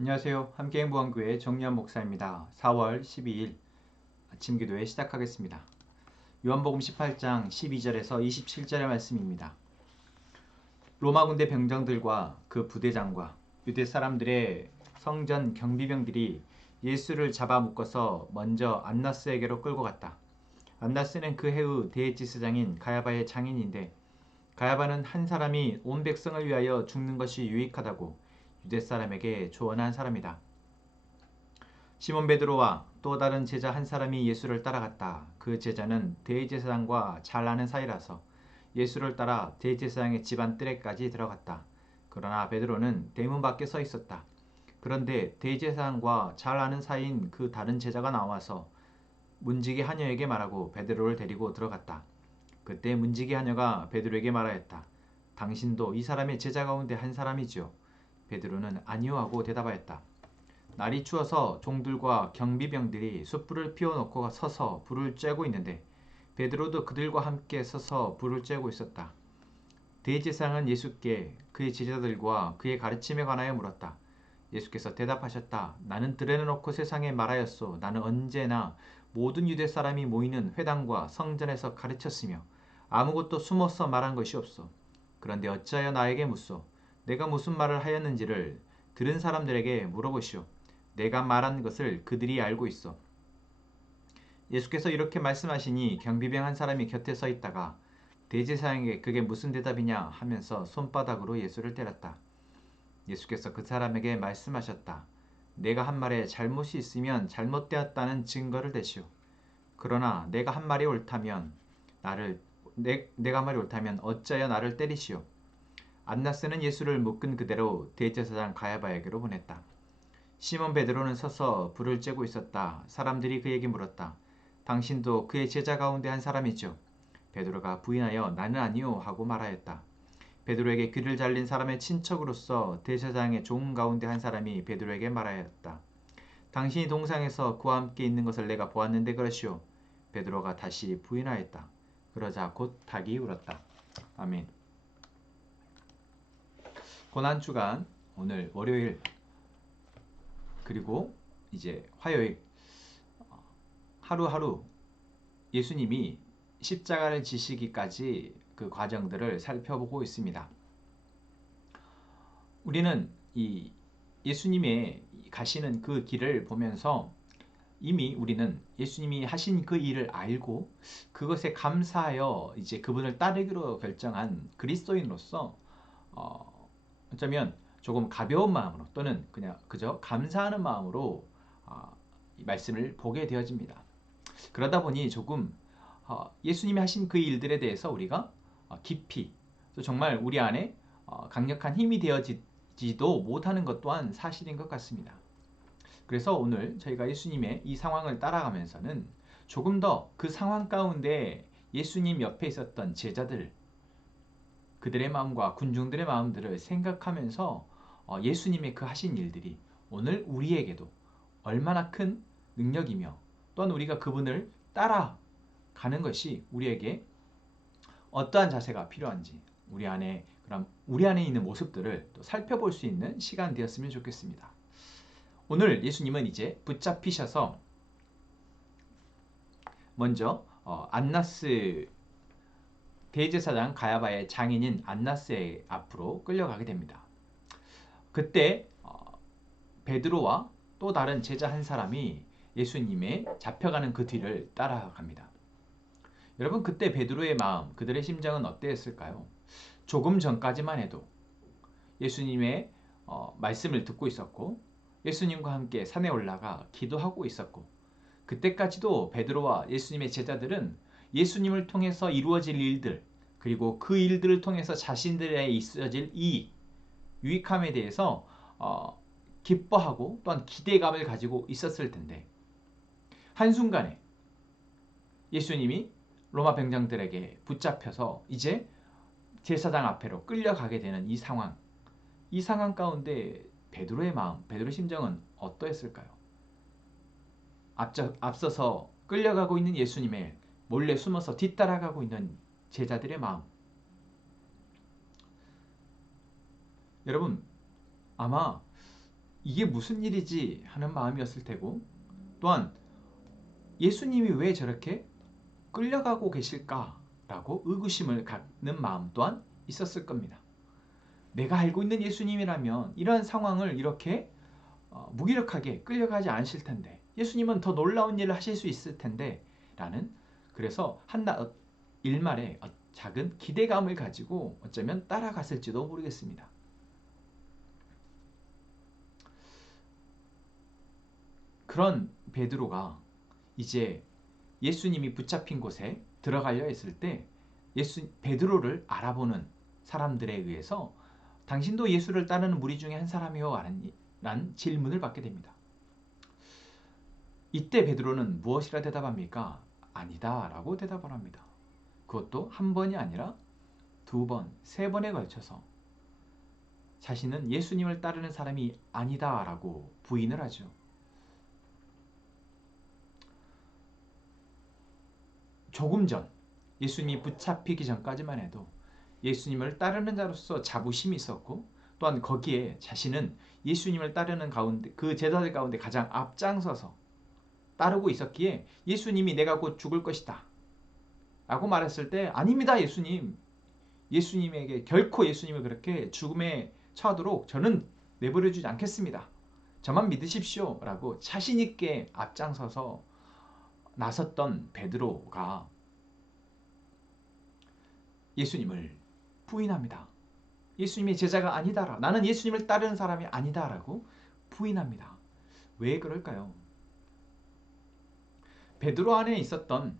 안녕하세요. 함께행보원교회 정리한 목사입니다. 4월 12일 아침 기도회 시작하겠습니다. 요한복음 18장 12절에서 27절의 말씀입니다. 로마 군대 병장들과 그 부대장과 유대 사람들의 성전 경비병들이 예수를 잡아 묶어서 먼저 안나스에게로 끌고 갔다. 안나스는 그 해의 대제사장인 가야바의 장인인데 가야바는 한 사람이 온 백성을 위하여 죽는 것이 유익하다고 유대 사람에게 조언한 사람이다. 시몬 베드로와 또 다른 제자 한 사람이 예수를 따라갔다. 그 제자는 대제사장과 잘 아는 사이라서 예수를 따라 대제사장의 집안 뜰에까지 들어갔다. 그러나 베드로는 대문 밖에 서 있었다. 그런데 대제사장과 잘 아는 사이인 그 다른 제자가 나와서 문지기 하녀에게 말하고 베드로를 데리고 들어갔다. 그때 문지기 하녀가 베드로에게 말하였다. 당신도 이 사람의 제자 가운데 한 사람이지요? 베드로는 아니요 하고 대답하였다. 날이 추워서 종들과 경비병들이 숯불을 피워놓고 서서 불을 쬐고 있는데 베드로도 그들과 함께 서서 불을 쬐고 있었다. 대제사장은 예수께 그의 제자들과 그의 가르침에 관하여 물었다. 예수께서 대답하셨다. 나는 드러내놓고 세상에 말하였소. 나는 언제나 모든 유대 사람이 모이는 회당과 성전에서 가르쳤으며 아무것도 숨어서 말한 것이 없소. 그런데 어찌하여 나에게 묻소? 내가 무슨 말을 하였는지를 들은 사람들에게 물어보시오. 내가 말한 것을 그들이 알고 있어. 예수께서 이렇게 말씀하시니 경비병 한 사람이 곁에 서 있다가 대제사장에게 그게 무슨 대답이냐 하면서 손바닥으로 예수를 때렸다. 예수께서 그 사람에게 말씀하셨다. 내가 한 말에 잘못이 있으면 잘못되었다는 증거를 대시오. 그러나 내가 한 말이 옳다면 내가 한 말이 옳다면 어찌하여 나를 때리시오. 안나스는 예수를 묶은 그대로 대제사장 가야바에게로 보냈다. 시몬 베드로는 서서 불을 쬐고 있었다. 사람들이 그에게 물었다. 당신도 그의 제자 가운데 한 사람이죠? 베드로가 부인하여 나는 아니요 하고 말하였다. 베드로에게 귀를 잘린 사람의 친척으로서 대제사장의 종 가운데 한 사람이 베드로에게 말하였다. 당신이 동상에서 그와 함께 있는 것을 내가 보았는데 그러시오. 베드로가 다시 부인하였다. 그러자 곧 닭이 울었다. 아멘. 고난주간 오늘 월요일 그리고 이제 화요일 하루하루 예수님이 십자가를 지시기까지 그 과정들을 살펴보고 있습니다. 우리는 이 예수님의 가시는 그 길을 보면서 이미 우리는 예수님이 하신 그 일을 알고 그것에 감사하여 이제 그분을 따르기로 결정한 그리스도인으로서 어쩌면 조금 가벼운 마음으로 또는 그냥 그저 감사하는 마음으로 이 말씀을 보게 되어집니다. 그러다 보니 조금 예수님이 하신 그 일들에 대해서 우리가 깊이 또 정말 우리 안에 강력한 힘이 되어지지도 못하는 것 또한 사실인 것 같습니다. 그래서 오늘 저희가 예수님의 이 상황을 따라가면서는 조금 더 그 상황 가운데 예수님 옆에 있었던 제자들 그들의 마음과 군중들의 마음들을 생각하면서 예수님의 그 하신 일들이 오늘 우리에게도 얼마나 큰 능력이며 또한 우리가 그분을 따라가는 것이 우리에게 어떠한 자세가 필요한지 우리 안에 있는 모습들을 또 살펴볼 수 있는 시간 되었으면 좋겠습니다. 오늘 예수님은 이제 붙잡히셔서 먼저 안나스 대제사장 가야바의 장인인 안나스의 앞으로 끌려가게 됩니다. 그때 베드로와 또 다른 제자 한 사람이 예수님의 잡혀가는 그 뒤를 따라갑니다. 여러분 그때 베드로의 마음, 그들의 심정은 어땠을까요? 조금 전까지만 해도 예수님의 말씀을 듣고 있었고 예수님과 함께 산에 올라가 기도하고 있었고 그때까지도 베드로와 예수님의 제자들은 예수님을 통해서 이루어질 일들 그리고 그 일들을 통해서 자신들에 있어질 이익, 유익함에 대해서 기뻐하고 또한 기대감을 가지고 있었을 텐데 한순간에 예수님이 로마 병장들에게 붙잡혀서 이제 제사장 앞에로 끌려가게 되는 이 상황 가운데 베드로의 마음, 베드로의 심정은 어떠했을까요? 앞서서 끌려가고 있는 예수님의 몰래 숨어서 뒤따라가고 있는 제자들의 마음. 여러분 아마 이게 무슨 일이지 하는 마음이었을 테고, 또한 예수님이 왜 저렇게 끌려가고 계실까라고 의구심을 갖는 마음 또한 있었을 겁니다. 내가 알고 있는 예수님이라면 이런 상황을 이렇게 무기력하게 끌려가지 않으실 텐데, 예수님은 더 놀라운 일을 하실 수 있을 텐데 라는, 그래서 일말에 작은 기대감을 가지고 어쩌면 따라갔을지도 모르겠습니다. 그런 베드로가 이제 예수님이 붙잡힌 곳에 들어가려 했을 때 베드로를 알아보는 사람들에 의해서 당신도 예수를 따르는 무리 중에 한 사람이요? 라는 질문을 받게 됩니다. 이때 베드로는 무엇이라 대답합니까? 아니다 라고 대답을 합니다. 그것도 한 번이 아니라 두 번, 세 번에 걸쳐서 자신은 예수님을 따르는 사람이 아니다 라고 부인을 하죠. 조금 전 예수님이 붙잡히기 전까지만 해도 예수님을 따르는 자로서 자부심이 있었고, 또한 거기에 자신은 예수님을 따르는 가운데, 그 제자들 가운데 가장 앞장서서 따르고 있었기에 예수님이 내가 곧 죽을 것이다 라고 말했을 때, 아닙니다 예수님, 예수님에게 결코 예수님을 그렇게 죽음에 처하도록 저는 내버려 주지 않겠습니다, 저만 믿으십시오 라고 자신있게 앞장서서 나섰던 베드로가 예수님을 부인합니다. 예수님의 제자가 아니다, 나는 예수님을 따르는 사람이 아니다 라고 부인합니다. 왜 그럴까요? 베드로 안에 있었던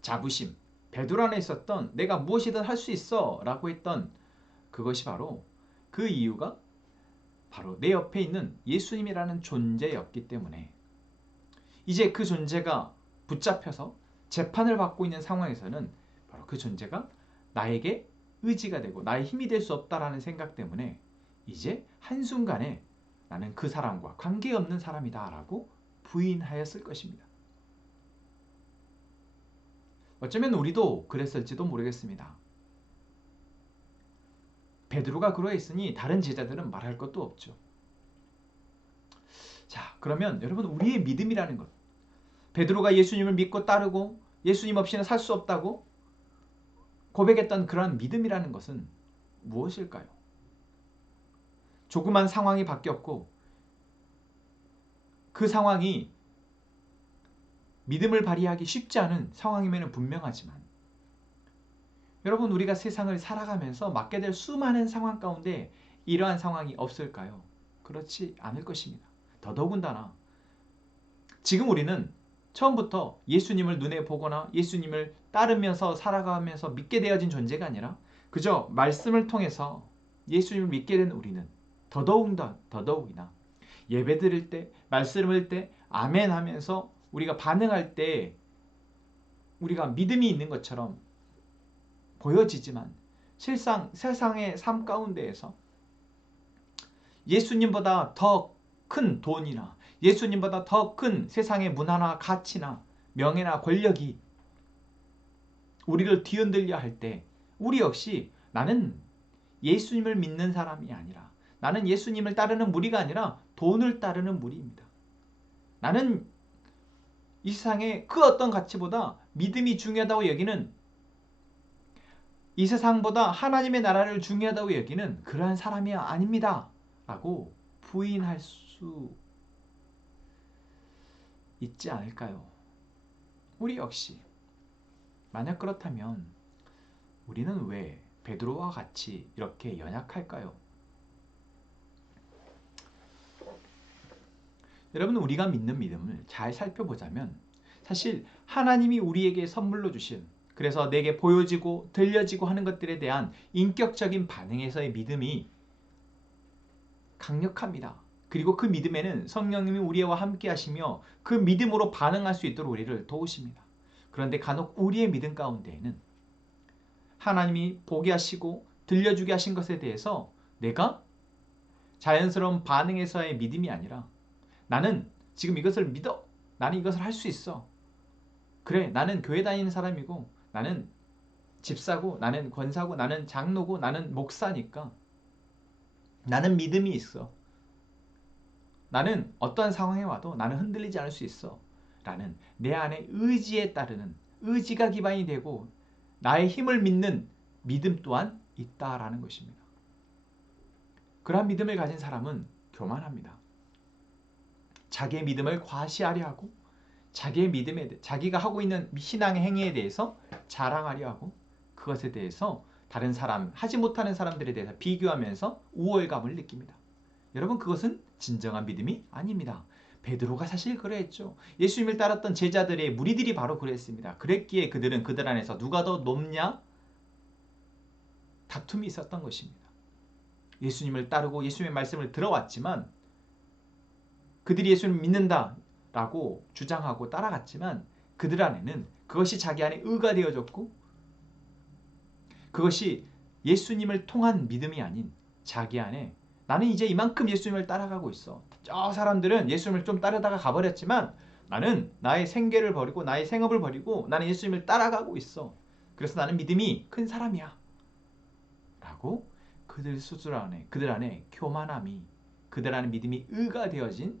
자부심, 베드로 안에 있었던 내가 무엇이든 할 수 있어 라고 했던 그것이 바로, 그 이유가 바로 내 옆에 있는 예수님이라는 존재였기 때문에, 이제 그 존재가 붙잡혀서 재판을 받고 있는 상황에서는 바로 그 존재가 나에게 의지가 되고 나의 힘이 될 수 없다라는 생각 때문에 이제 한순간에 나는 그 사람과 관계없는 사람이다 라고 부인하였을 것입니다. 어쩌면 우리도 그랬을지도 모르겠습니다. 베드로가 그러했으니 다른 제자들은 말할 것도 없죠. 자, 그러면 여러분, 우리의 믿음이라는 것, 베드로가 예수님을 믿고 따르고 예수님 없이는 살 수 없다고 고백했던 그러한 믿음이라는 것은 무엇일까요? 조그만 상황이 바뀌었고 그 상황이 믿음을 발휘하기 쉽지 않은 상황임에는 분명하지만, 여러분, 우리가 세상을 살아가면서 맞게 될 수많은 상황 가운데 이러한 상황이 없을까요? 그렇지 않을 것입니다. 더더군다나 지금 우리는 처음부터 예수님을 눈에 보거나 예수님을 따르면서 살아가면서 믿게 되어진 존재가 아니라 그저 말씀을 통해서 예수님을 믿게 된 우리는 더더욱이나 예배 드릴 때, 말씀을 때 아멘 하면서 우리가 반응할 때 우리가 믿음이 있는 것처럼 보여지지만, 실상 세상의 삶 가운데에서 예수님보다 더 큰 돈이나 예수님보다 더 큰 세상의 문화나 가치나 명예나 권력이 우리를 뒤흔들려 할 때, 우리 역시 나는 예수님을 믿는 사람이 아니라, 나는 예수님을 따르는 무리가 아니라 돈을 따르는 무리입니다. 나는 이 세상의 그 어떤 가치보다 믿음이 중요하다고 여기는, 이 세상보다 하나님의 나라를 중요하다고 여기는 그러한 사람이 아닙니다 라고 부인할 수 있지 않을까요? 우리 역시 만약 그렇다면 우리는 왜 베드로와 같이 이렇게 연약할까요? 여러분, 우리가 믿는 믿음을 잘 살펴보자면 사실 하나님이 우리에게 선물로 주신, 그래서 내게 보여지고 들려지고 하는 것들에 대한 인격적인 반응에서의 믿음이 강력합니다. 그리고 그 믿음에는 성령님이 우리와 함께 하시며 그 믿음으로 반응할 수 있도록 우리를 도우십니다. 그런데 간혹 우리의 믿음 가운데에는 하나님이 보게 하시고 들려주게 하신 것에 대해서 내가 자연스러운 반응에서의 믿음이 아니라, 나는 지금 이것을 믿어, 나는 이것을 할 수 있어, 그래 나는 교회 다니는 사람이고 나는 집사고 나는 권사고 나는 장로고 나는 목사니까 나는 믿음이 있어, 나는 어떠한 상황에 와도 나는 흔들리지 않을 수 있어. 라는 내 안의 의지에 따르는 의지가 기반이 되고 나의 힘을 믿는 믿음 또한 있다라는 것입니다. 그러한 믿음을 가진 사람은 교만합니다. 자기의 믿음을 과시하려 하고 자기의 믿음에 대해 자기가 하고 있는 신앙의 행위에 대해서 자랑하려 하고 그것에 대해서 다른 사람, 하지 못하는 사람들에 대해서 비교하면서 우월감을 느낍니다. 여러분 그것은 진정한 믿음이 아닙니다. 베드로가 사실 그랬죠. 예수님을 따랐던 제자들의 무리들이 바로 그랬습니다. 그랬기에 그들은 그들 안에서 누가 더 높냐? 다툼이 있었던 것입니다. 예수님을 따르고 예수님의 말씀을 들어왔지만 그들이 예수님을 믿는다 라고 주장하고 따라갔지만 그들 안에는 그것이 자기 안에 의가 되어졌고 그것이 예수님을 통한 믿음이 아닌 자기 안에 나는 이제 이만큼 예수님을 따라가고 있어. 저 사람들은 예수님을 좀 따르다가 가버렸지만 나는 나의 생계를 버리고 나의 생업을 버리고 나는 예수님을 따라가고 있어. 그래서 나는 믿음이 큰 사람이야. 라고 그들 스스로 안에 그들 안에 교만함이 그들 안에 믿음이 의가 되어진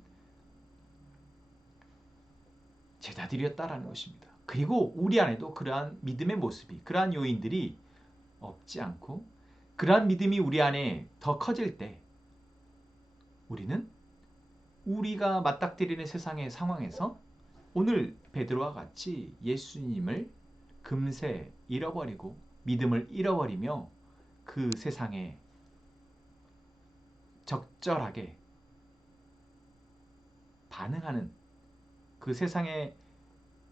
제자들이었다라는 것입니다. 그리고 우리 안에도 그러한 믿음의 모습이 그러한 요인들이 없지 않고 그러한 믿음이 우리 안에 더 커질 때 우리는 우리가 맞닥뜨리는 세상의 상황에서 오늘 베드로와 같이 예수님을 금세 잃어버리고 믿음을 잃어버리며 그 세상에 적절하게 반응하는 그 세상의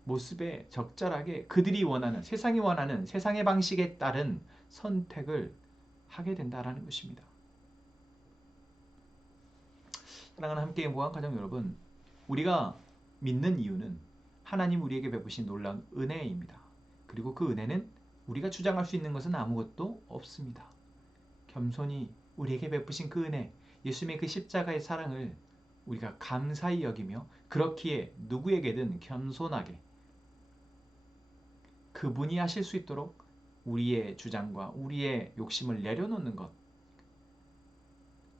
모습에 적절하게 그들이 원하는 세상이 원하는 세상의 방식에 따른 선택을 하게 된다라는 것입니다. 사랑하는 함께 행복한 가정 여러분, 우리가 믿는 이유는 하나님 우리에게 베푸신 놀라운 은혜입니다. 그리고 그 은혜는 우리가 주장할 수 있는 것은 아무것도 없습니다. 겸손히 우리에게 베푸신 그 은혜, 예수님의 그 십자가의 사랑을 우리가 감사히 여기며 그렇기에 누구에게든 겸손하게 그분이 하실 수 있도록 우리의 주장과 우리의 욕심을 내려놓는 것.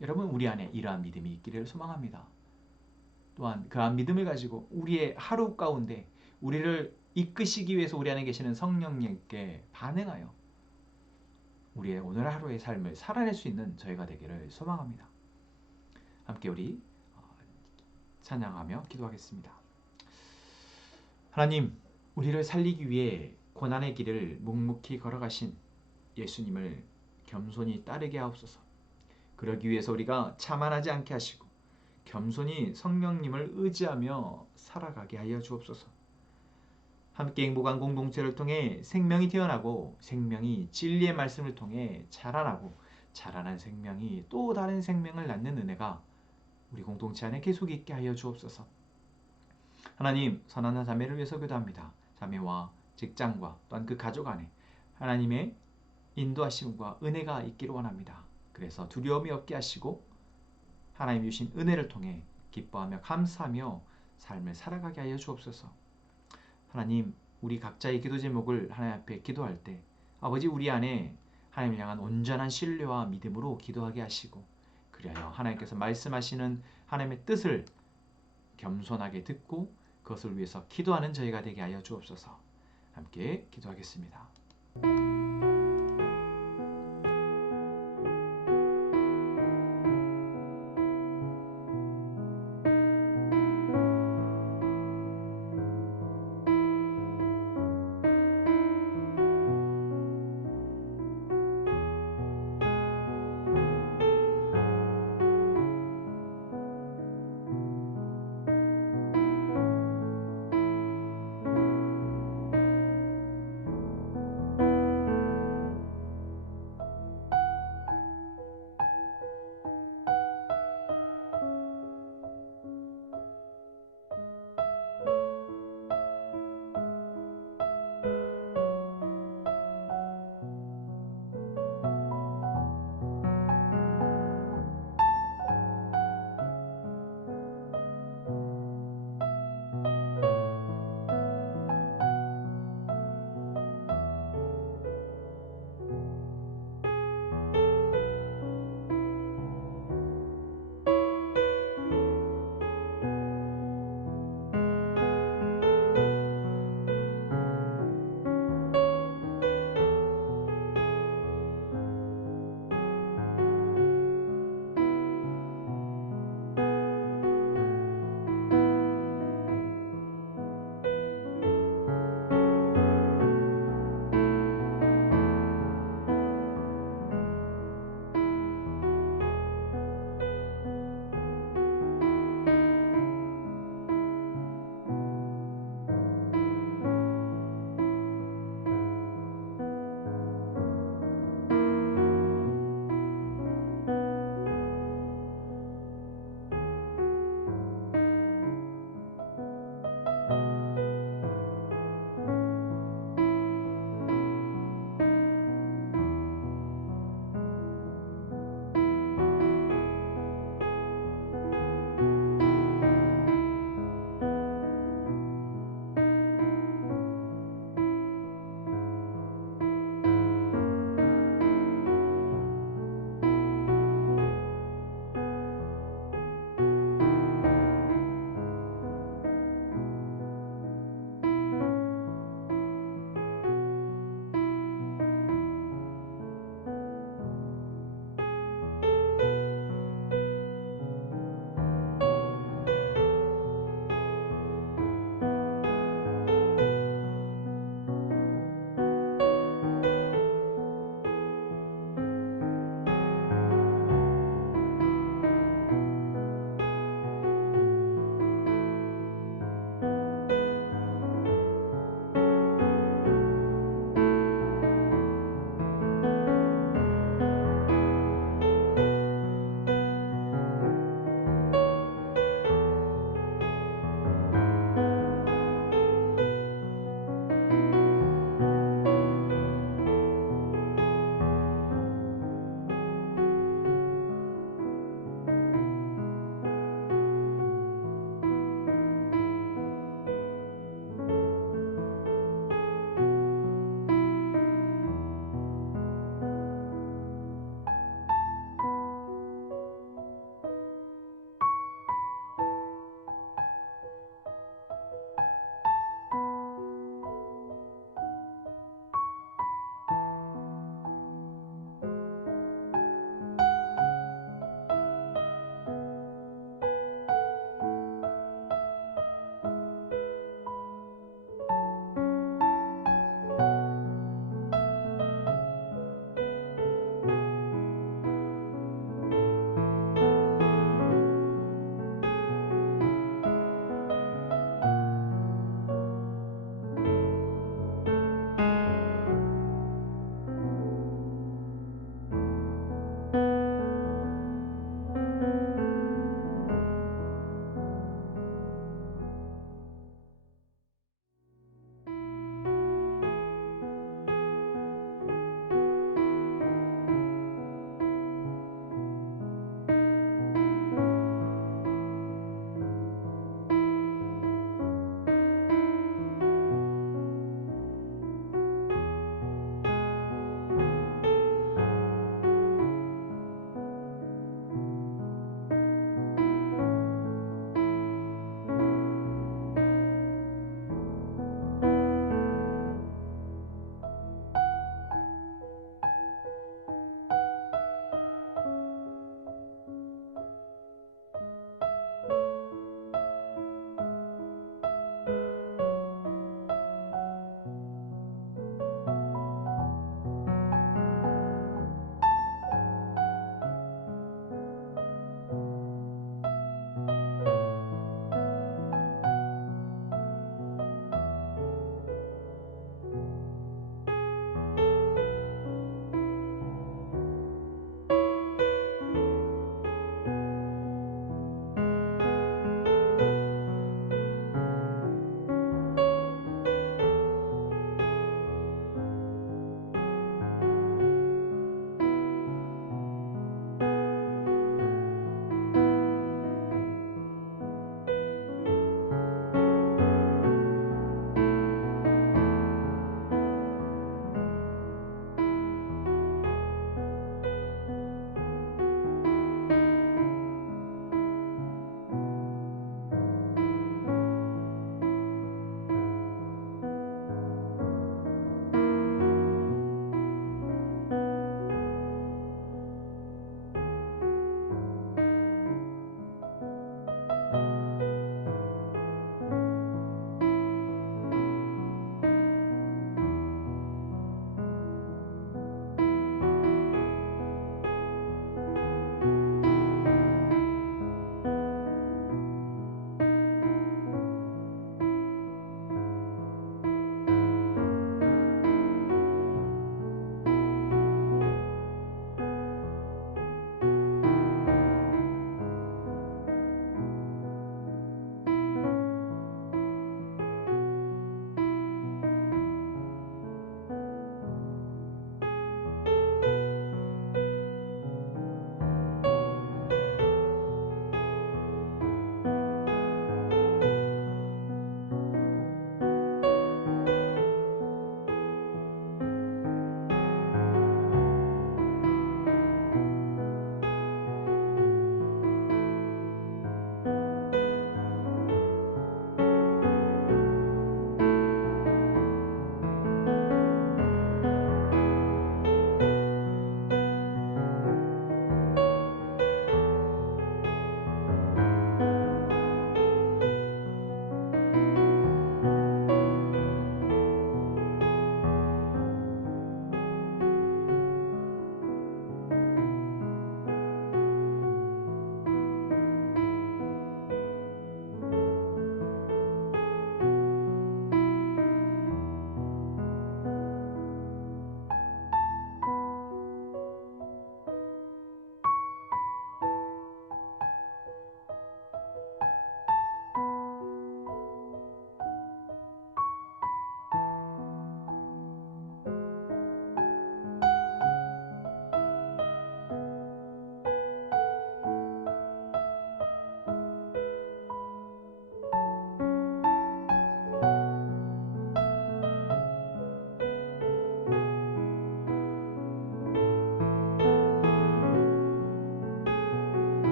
여러분 우리 안에 이러한 믿음이 있기를 소망합니다. 또한 그러한 믿음을 가지고 우리의 하루 가운데 우리를 이끄시기 위해서 우리 안에 계시는 성령님께 반응하여 우리의 오늘 하루의 삶을 살아낼 수 있는 저희가 되기를 소망합니다. 함께 우리 찬양하며 기도하겠습니다. 하나님, 우리를 살리기 위해 고난의 길을 묵묵히 걸어가신 예수님을 겸손히 따르게 하옵소서. 그러기 위해서 우리가 자만하지 않게 하시고 겸손히 성령님을 의지하며 살아가게 하여 주옵소서. 함께 행복한 공동체를 통해 생명이 태어나고 생명이 진리의 말씀을 통해 자라나고 자라난 생명이 또 다른 생명을 낳는 은혜가 우리 공동체 안에 계속 있게 하여 주옵소서. 하나님, 선한 자매를 위해서 기도합니다. 자매와 직장과 또한 그 가족 안에 하나님의 인도하심과 은혜가 있기를 원합니다. 그래서 두려움이 없게 하시고 하나님 주신 은혜를 통해 기뻐하며 감사하며 삶을 살아가게 하여 주옵소서. 하나님, 우리 각자의 기도 제목을 하나님 앞에 기도할 때 아버지 우리 안에 하나님을 향한 온전한 신뢰와 믿음으로 기도하게 하시고 그리하여 하나님께서 말씀하시는 하나님의 뜻을 겸손하게 듣고 그것을 위해서 기도하는 저희가 되게 하여 주옵소서. 함께 기도하겠습니다.